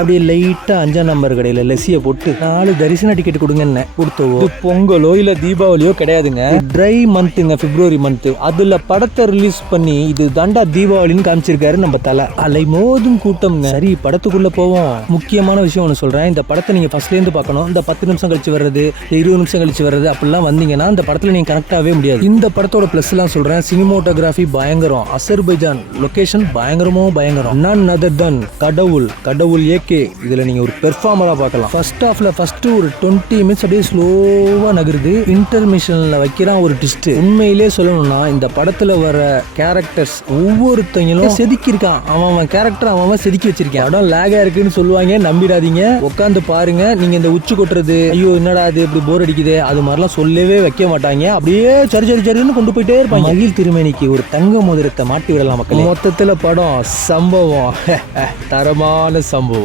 அப்படியே லைட்டா 5ஆம் நம்பர் கடையில லெசியை போட்டு 4 தரிசன டிக்கெட் கொடுங்க கொடுத்தவோ. இது பொங்கலோ இல்ல தீபாவளியோ கிடையாதுங்க, ட்ரை மந்த்துங்க, பிப்ரவரி மந்த். அதுல படத்தை ரிலீஸ் பண்ணி இது தாண்டா தீபாவளின்னு காமிச்சிருக்காரு நம்ம தலை. அலை மோதும் கூட்டம்ங்க. சரி படத்துக்குள்ள போவோம். முக்கியமான விஷயம் ஒன்று சொல்றேன், இந்த படத்தை நீங்க ஃபர்ஸ்ட்ல இருந்து பார்க்கணும். இந்த 10 நிமிஷம் கழிச்சு வர்றது, 20 நிமிஷம் கழிச்சு வர்றது அப்படிலாம் வந்தீங்கன்னா இந்த படத்துல நீங்க கனெக்ட் ஆகவே முடியாது. இந்த படத்தோட பிளஸ் எல்லாம் சொல்றேன், சினிமோட்டோகிராஃபி பயங்கரம், அசர்பைஜான் லொகேஷன் பயங்கரமோ பயங்கரம். நான் அதர் தன் கடவுள் ஏகே இதுல நீங்க ஒரு பெர்ஃபார்மரா பார்க்கலாம். ஃபர்ஸ்ட் ஹாஃப்ல ஃபர்ஸ்ட் ஒரு 20 மினிட்ஸ் அப்படியே ஸ்லோவா நகருது. இன்டர்மிஷன்ல வைக்கிறான் ஒரு ட்விஸ்ட். உண்மையிலே சொல்லணும்னா இந்த படத்துல வர கேரக்டர்ஸ் ஒவ்வொருத்தங்களும் செதுக்கி இருக்கான். அவன் கேரக்டர் அவன் செதுக்கி வச்சிருக்கான். படம் லேகா இருக்குன்னு சொல்லுவாங்க, நம்பிடாதீங்க, உட்காந்து பாருங்க. நீங்க இந்த உச்சி கொட்டுறது, ஐயோ என்னடா அது இப்படி போர் அடிக்குது, அது மாதிரிலாம் சொல்லவே வைக்க மாட்டாங்க. அப்படியே சரி கொண்டு போயிட்டே இருப்பாங்க. மகிழ் திருமேனிக்கு ஒரு தங்க மோதிரத்தை மாட்டி விடலாம் மக்கள். மொத்தத்துல படம் சம்பவம், தரமான சம்பவம்.